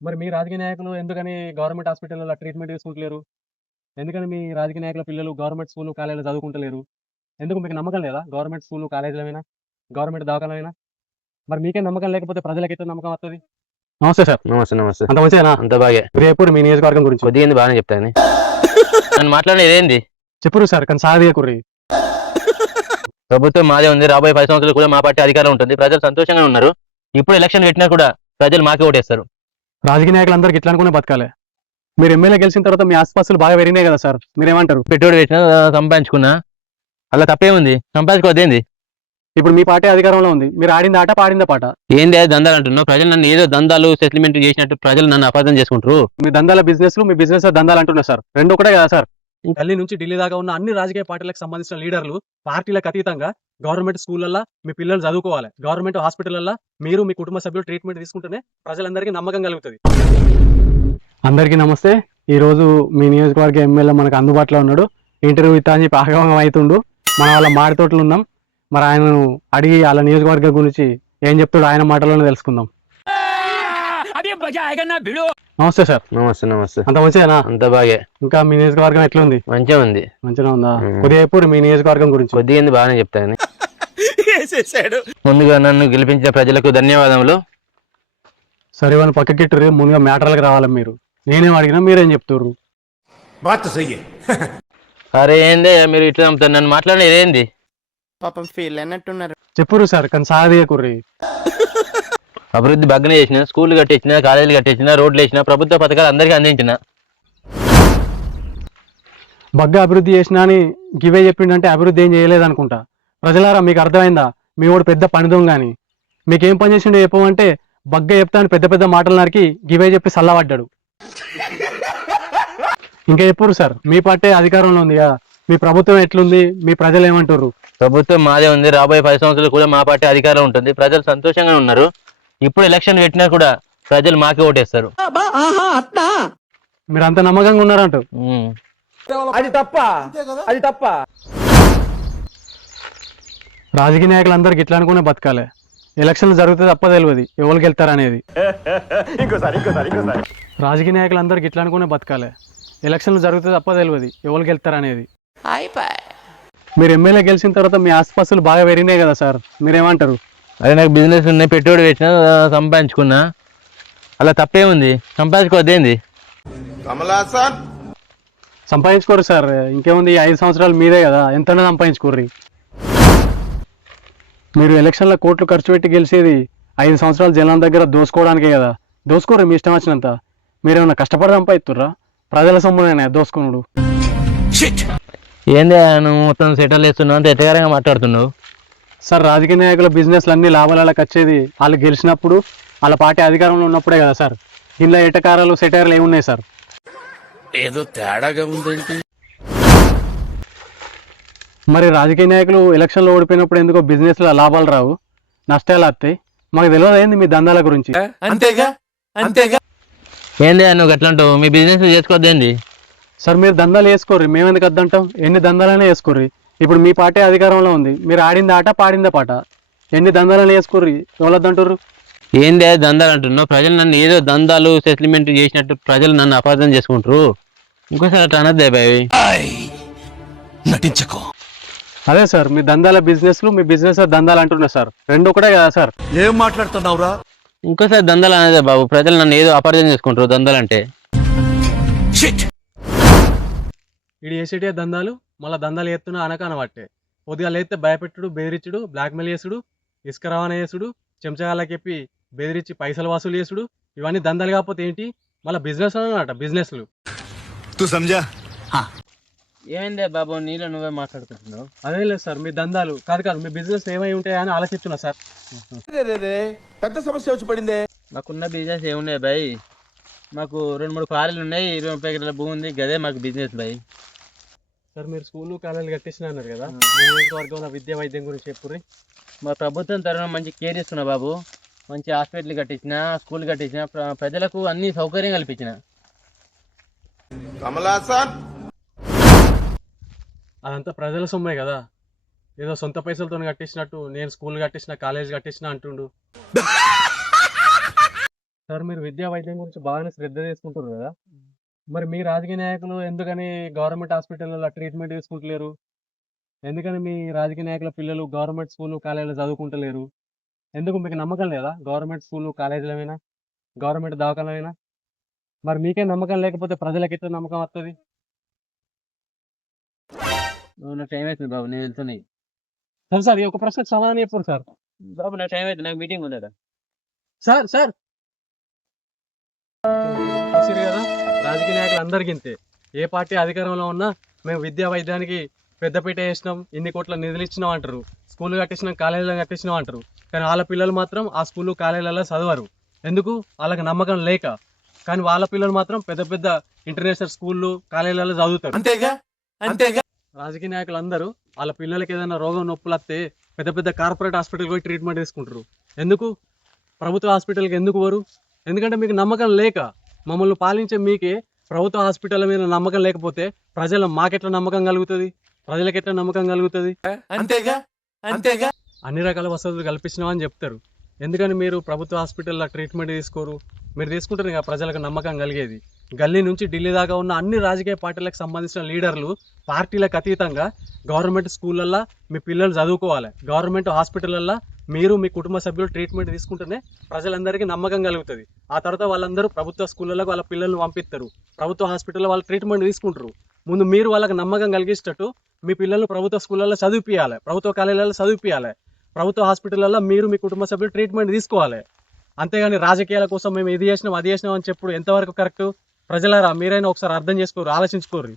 మరి మీ రాజకీయ నాయకులు ఎందుకని గవర్నమెంట్ హాస్పిటల్‌లో ట్రీట్మెంట్ తీసుకుంటలేరు? ఎందుకని మీ రాజకీయ నాయకుల పిల్లలు గవర్నమెంట్ స్కూలు, కాలేజీలో చదువుకుంటలేరు? ఎందుకు మీకు నమ్మకం లేదా? గవర్నమెంట్ స్కూలు, కాలేజీల మీద, గవర్నమెంట్ దవాఖానల మీద? మరి మీకే నమ్మకం లేకపోతే ప్రజలకెట్లా నమ్మకం వత్తది? నమస్తే సార్. నమస్తే నమస్తే. అంత మంచిదేనా? అంత బాగే. రేపు మీ నియోజకవర్గం గురించి కొద్దిగా ఏంది బాగానే చెప్తాను. నన్ను మాట్లాడేది ఏంది? చెప్పురు సార్, కానీ సాగదీయకుర్రి. ప్రభుత్వం మాదే ఉంది. రాబోయే 10 సంవత్సరాలు కూడా మా పార్టీ అధికారం ఉంటుంది. ప్రజలు సంతోషంగా ఉన్నారు. ఇప్పుడు ఎలక్షన్ పెట్టినా కూడా ప్రజలు మాకే ఓటేస్తారు. రాజకీయ నాయకులందరికీ ఇట్లా అనుకునే బతకాలి. మీరు ఎమ్మెల్యే గెలిచిన తర్వాత మీ ఆస్తిపాస్తులు బాగా పెరిగినాయి కదా సార్, మీరేమంటారు? పెట్టుబడి పెట్టినా సంపాదించుకున్నా అలా తప్పేముంది? సంపాదించుకోవద్దేంది? ఇప్పుడు మీ పార్టీ అధికారంలో ఉంది. మీరు ఆడింది ఆట, పాడిందా పాట? ఏంది అది దందాలు అంటున్నావు? ప్రజలు నన్ను ఏదో దందాలు సెటిల్మెంట్ చేసినట్టు ప్రజలు నన్ను అపార్థం చేసుకుంటారు. మీ దందాల బిజినెస్లు, మీ బిజినెస్ దందాలు అంటున్నారు సార్. రెండు ఒకటే కదా సార్? ఢిల్లీ నుంచి ఢిల్లీ దాకా ఉన్న అన్ని రాజకీయ పార్టీలకు సంబంధించిన లీడర్లు పార్టీలకు అతీతంగా గవర్నమెంట్ స్కూళ్ళల్లో మీ పిల్లలు చదువుకోవాలి, గవర్నమెంట్ హాస్పిటల్లో మీరు మీ కుటుంబ సభ్యులు ట్రీట్మెంట్ తీసుకుంటేనే ప్రజలందరికీ నమ్మకం కలుగుతుంది. అందరికీ నమస్తే. ఈ రోజు మీ నియోజకవర్గ ఎమ్మెల్యే మనకు అందుబాటులో ఉన్నాడు. ఇంటర్వ్యూ ఇస్తా అని చెప్పి ఆగమనం అవుతుండు. మన వాళ్ళ మాడి తోటలు ఉన్నాం. మరి ఆయనను అడిగి వాళ్ళ నియోజకవర్గం గురించి ఏం చెప్తాడో ఆయన మాటల్లోనే తెలుసుకుందాం. నమస్తే సార్. నమస్తే నమస్తే. అంత మంచిదేనా? అంత బాగే. ఇంకా మీ నియోజకవర్గం ఎట్లుంది? మంచిగా ఉంది. మంచిగా ఉందా? కొద్దిగా ఎప్పుడు మీ నియోజకవర్గం గురించి కొద్దిగా ఏంది బాగానే చెప్తాను. ముందుగా నన్ను గెలిపించిన ప్రజలకు ధన్యవాదములు. సరే వాళ్ళు పక్కకిట్టుర్రి, ముందుగా మ్యాటర్లకు రావాలి. మీరు నేనేం అడిగినా మీరేం చెప్తుర్రు? అరే ఏందే మీరు ఇట్లా నమ్ముతారు? నన్ను మాట్లాడేది ఏంది? పాపం ఫీల్ అయినట్టున్నారు. చెప్పురు సార్, కానీ సాగదీయకుర్రి. అభివృద్ధి బాగానే చేసిన, స్కూల్ కట్టించిన, కాలేజీలు కట్టించిన, రోడ్లు వేసిన, ప్రభుత్వ పథకాలు అందరికీ అందించిన. బగ్గా అభివృద్ధి చేసినా అని గివే చెప్పిండంటే అభివృద్ధి ఏం చేయలేదు అనుకుంటా. ప్రజలారా మీకు అర్థమైందా? మీ వాడు పెద్ద పని దొంగ అని. మీకేం పని చేసిండో చెప్పమంటే బగ్గా చెప్తాను పెద్ద పెద్ద మాటలు నరికి గివే చెప్పి సల్లబడ్డాడు. ఇంకా చెప్పురు సార్, మీ పార్టీ అధికారంలో ఉంది కదా, మీ ప్రభుత్వం ఎట్లుంది? మీ ప్రజలు ఏమంటారు? ప్రభుత్వం మాదే ఉంది. రాబోయే 10 సంవత్సరాలు కూడా మా పార్టీ అధికారం ఉంటుంది. ప్రజలు సంతోషంగా ఉన్నారు. ఇప్పుడు ఎలక్షన్ పెట్టినా కూడా ప్రజలు మాకే ఓటేస్తారు. మీరు అంత నమ్మకంగా ఉన్నారంట. అది తప్ప, అది తప్ప. రాజకీయ నాయకులందరికి ఇట్లా అనుకునే బతకాలి. ఎలక్షన్లు జరిగితే తప్ప తెలియదు ఎవరికి వెళ్తారనేది. రాజకీయ నాయకులందరికి ఇట్లా అనుకునే బతకాలి. ఎలక్షన్లు జరిగితే తప్ప తెలియదు ఎవరికి వెళ్తారనేది. మీరు ఎమ్మెల్యే గెలిచిన తర్వాత మీ ఆస్తిపాస్తులు బాగా పెరిగినాయి కదా సార్, మీరేమంటారు? అదే నాకు బిజినెస్ ఉన్నాయి, పెట్టుబడి పెట్టినా సంపాదించుకున్నా అలా తప్పేముంది? సంపాదించుకోవద్దేంది? సంపాదించుకోరు సార్, ఇంకేముంది? 5 సంవత్సరాలు మీదే కదా, ఎంత సంపాదించుకోర్రి. మీరు ఎలక్షన్లో కోట్లు ఖర్చు పెట్టి గెలిచేది 5 సంవత్సరాలు జనం దగ్గర దోసుకోవడానికే కదా. దోసుకోర్రి మీ ఇష్టం వచ్చినంత. మీరేమన్నా కష్టపడి సంపాదిస్తుర్రా? ప్రజల సొమ్మునే దోసుకున్నాడు. ఏంది నువ్వు మొత్తం సెటిల్ చేస్తున్నావు అంత ఎట్టగారంగా మాట్లాడుతున్నావు? సార్, రాజకీయ నాయకుల బిజినెస్లు అన్ని లాభాలకు వచ్చేది వాళ్ళు గెలిచినప్పుడు, వాళ్ళ పార్టీ అధికారంలో ఉన్నప్పుడే కదా సార్. ఇందులో ఎటకారాలు సెటైర్లు ఏమున్నాయి సార్? ఏదో తేడాగా ఉందేంటి? మరి రాజకీయ నాయకులు ఎలక్షన్లో ఓడిపోయినప్పుడు ఎందుకో బిజినెస్లో లాభాలు రావు, నష్టాలు వస్తాయి. మాకు తెలియదు ఏంది మీ దందాల గురించి? అంతేగా అంతేగా. ఏంది నువ్వు ఎట్లా అంటావు? మీ బిజినెస్ చేసుకోవద్దేంది? సార్, మీరు దందాలు వేసుకోర్రి, మేము ఎందుకు వద్దంటాం? ఎన్ని దందాలైనా వేసుకోర్రి. ఇప్పుడు మీ పార్టీ అధికారంలో ఉంది. మీరు ఆడింది ఆట, పాడిందా పాట. ఎన్ని దందాలైనా వేసుకోర్రి, ఎవరొద్దంటారు? ఏంది దందాలు అంటున్నావు? ప్రజలు నన్ను ఏదో దందాలు సెటిల్మెంట్ చేసినట్టు ప్రజలు నన్ను అపార్థం చేసుకుంటారు. ఇంకోసారి అట్లా అనద్దే బాయ్. నటించకు. అదే సార్, మీ దందాల బిజినెస్లు, మీ బిజినెస్ దందాలు అంటున్నారు సార్. రెండు ఒకటే కదా సార్? ఏం మాట్లాడుతున్నావురా? ఇంకోసారి దందాలు అనేదే బాబు. ప్రజలు నన్ను ఏదో అపార్థం చేసుకుంటారు దందాలు అంటే. ఇది ఏసీటీ దందాలు, మళ్ళీ దందాలు ఎత్తున్నా అనకాన పట్టే. కొద్దిగా లేస్తే భయపెట్టుడు, బెదిరించుడు, బ్లాక్మెయిల్ చేసుడు, ఇసుక రవాణా చేసుడు, చెంచగాళ్ళకి చెప్పి బెదిరించి పైసలు వసూలు చేసుడు, ఇవన్నీ దందాలు కాకపోతే ఏంటి? మళ్ళీ బిజినెస్ అన్నమాట, బిజినెస్లు. ఏమైందే బాబు, నీలో నువ్వే మాట్లాడుకుంటున్నావు? అదే లేదు సార్, మీ దందాలు కాదు, మీ బిజినెస్ ఏమై ఉంటాయని ఆలోచిస్తున్నా సార్. పెద్ద సమస్య వచ్చి పడిందే. మాకున్న బిజినెస్ ఏమున్నాయి బాయ్? మాకు 2-3 కార్లు ఉన్నాయి, 20-30 ఎకరాల భూమి ఉంది, గదే మాకు బిజినెస్ బాయ్. సార్, మీరు స్కూళ్ళు కాలేజీలు కట్టించిన అన్నారు కదా, మీ నియోజకవర్గంలో విద్యా వైద్యం గురించి చెప్పుర్రి. మా ప్రభుత్వం తరఫున మంచి కేర్ ఇస్తున్నా బాబు. మంచి హాస్పిటల్ కట్టించిన, స్కూల్ కట్టించిన, ప్రజలకు అన్ని సౌకర్యం కల్పించిన. అదంతా ప్రజల సొమ్మే కదా, ఏదో సొంత పైసలతో కట్టించినట్టు నేను స్కూల్ కట్టించిన, కాలేజ్ కట్టించిన అంటుండు. సార్ మీరు విద్యా వైద్యం గురించి బాగానే శ్రద్ధ తీసుకుంటారు కదా, మరి మీ రాజకీయ నాయకులు ఎందుకని గవర్నమెంట్ హాస్పిటల్లో ట్రీట్మెంట్ తీసుకుంటలేరు? ఎందుకని మీ రాజకీయ నాయకుల పిల్లలు గవర్నమెంట్ స్కూల్ కాలేజీలో చదువుకుంటలేరు? ఎందుకు మీకు నమ్మకం లేదా గవర్నమెంట్ స్కూల్ కాలేజీల మీద, గవర్నమెంట్ దవాఖాన మీద? మరి మీకే నమ్మకం లేకపోతే ప్రజలకు ఎట్లా నమ్మకం వస్తుంది? నా టైం అవుతుంది బాబు, నేను వెళ్తున్నాయి. సరే సార్, ఈ ఒక ప్రశ్నకు సమాధానం చెప్పండి సార్. బాబు నా టైం అవుతుంది, నాకు మీటింగ్ ఉందా? సార్ సార్ చూసిరు కదా, రాజకీయ నాయకులు అందరికీ ఇంతే. ఏ పార్టీ అధికారంలో ఉన్నా మేము విద్యా వైద్యానికి పెద్దపీట వేసినాం, ఇన్ని కోట్ల నిధులు ఇచ్చినాం అంటారు, స్కూల్ కట్టించినాం, కాలేజీలో కట్టించినాం అంటారు. కానీ వాళ్ళ పిల్లలు మాత్రం ఆ స్కూల్ కాలేజీలలో చదవరు. ఎందుకు? వాళ్ళకి నమ్మకం లేక. కానీ వాళ్ళ పిల్లలు మాత్రం పెద్ద పెద్ద ఇంటర్నేషనల్ స్కూళ్ళు కాలేజీలలో చదువుతారు. అంతేగా అంతేగా రాజకీయ నాయకులు అందరూ వాళ్ళ పిల్లలకి ఏదైనా రోగం నొప్పులు వస్తే పెద్ద పెద్ద కార్పొరేట్ హాస్పిటల్కి పోయి ట్రీట్మెంట్ తీసుకుంటారు. ఎందుకు? ప్రభుత్వ హాస్పిటల్కి ఎందుకు పోరు? ఎందుకంటే మీకు నమ్మకం లేక. మమ్మల్ని పాలించే మీకే ప్రభుత్వ హాస్పిటల్ మీద నమ్మకం లేకపోతే మాకెట్లా నమ్మకం కలుగుతుంది? ప్రజలకు ఎట్లా నమ్మకం కలుగుతుంది? అంతేగా అంతేగా అన్ని రకాల వసతులు కల్పించినామని చెప్తారు. ఎందుకని మీరు ప్రభుత్వ హాస్పిటల్లో ట్రీట్మెంట్ తీసుకోరు? మీరు తీసుకుంటారు ఇక ప్రజలకు నమ్మకం కలిగేది. గల్లీ నుంచి ఢిల్లీ దాకా ఉన్న అన్ని రాజకీయ పార్టీలకు సంబంధించిన లీడర్లు పార్టీలకు అతీతంగా గవర్నమెంట్ స్కూళ్ళల్లో మీ పిల్లలు చదువుకోవాలి, గవర్నమెంట్ హాస్పిటళ్ళల్లో మీరు మీ కుటుంబ సభ్యులు ట్రీట్మెంట్ తీసుకుంటేనే ప్రజలందరికీ నమ్మకం కలుగుతుంది. ఆ తర్వాత వాళ్ళందరూ ప్రభుత్వ స్కూళ్ళకు వాళ్ళ పిల్లల్ని పంపిస్తారు, ప్రభుత్వ హాస్పిటల్లో వాళ్ళు ట్రీట్మెంట్ తీసుకుంటారు. ముందు మీరు వాళ్ళకి నమ్మకం కలిగించేటట్టు మీ పిల్లల్ని ప్రభుత్వ స్కూళ్ళల్లో చదివిపియాలి, ప్రభుత్వ కాలేజీలలో చదివిపియాలి, ప్రభుత్వ హాస్పిటల్లో మీరు మీ కుటుంబ సభ్యులు ట్రీట్మెంట్ తీసుకోవాలి. అంతేగాని రాజకీయాల కోసం మేము ఇది చేసినాం అది చేసినాం అని చెప్పుడు ఎంతవరకు కరెక్ట్? ప్రజలారా మీరైనా ఒకసారి అర్థం చేసుకోరు, ఆలోచించుకోరు.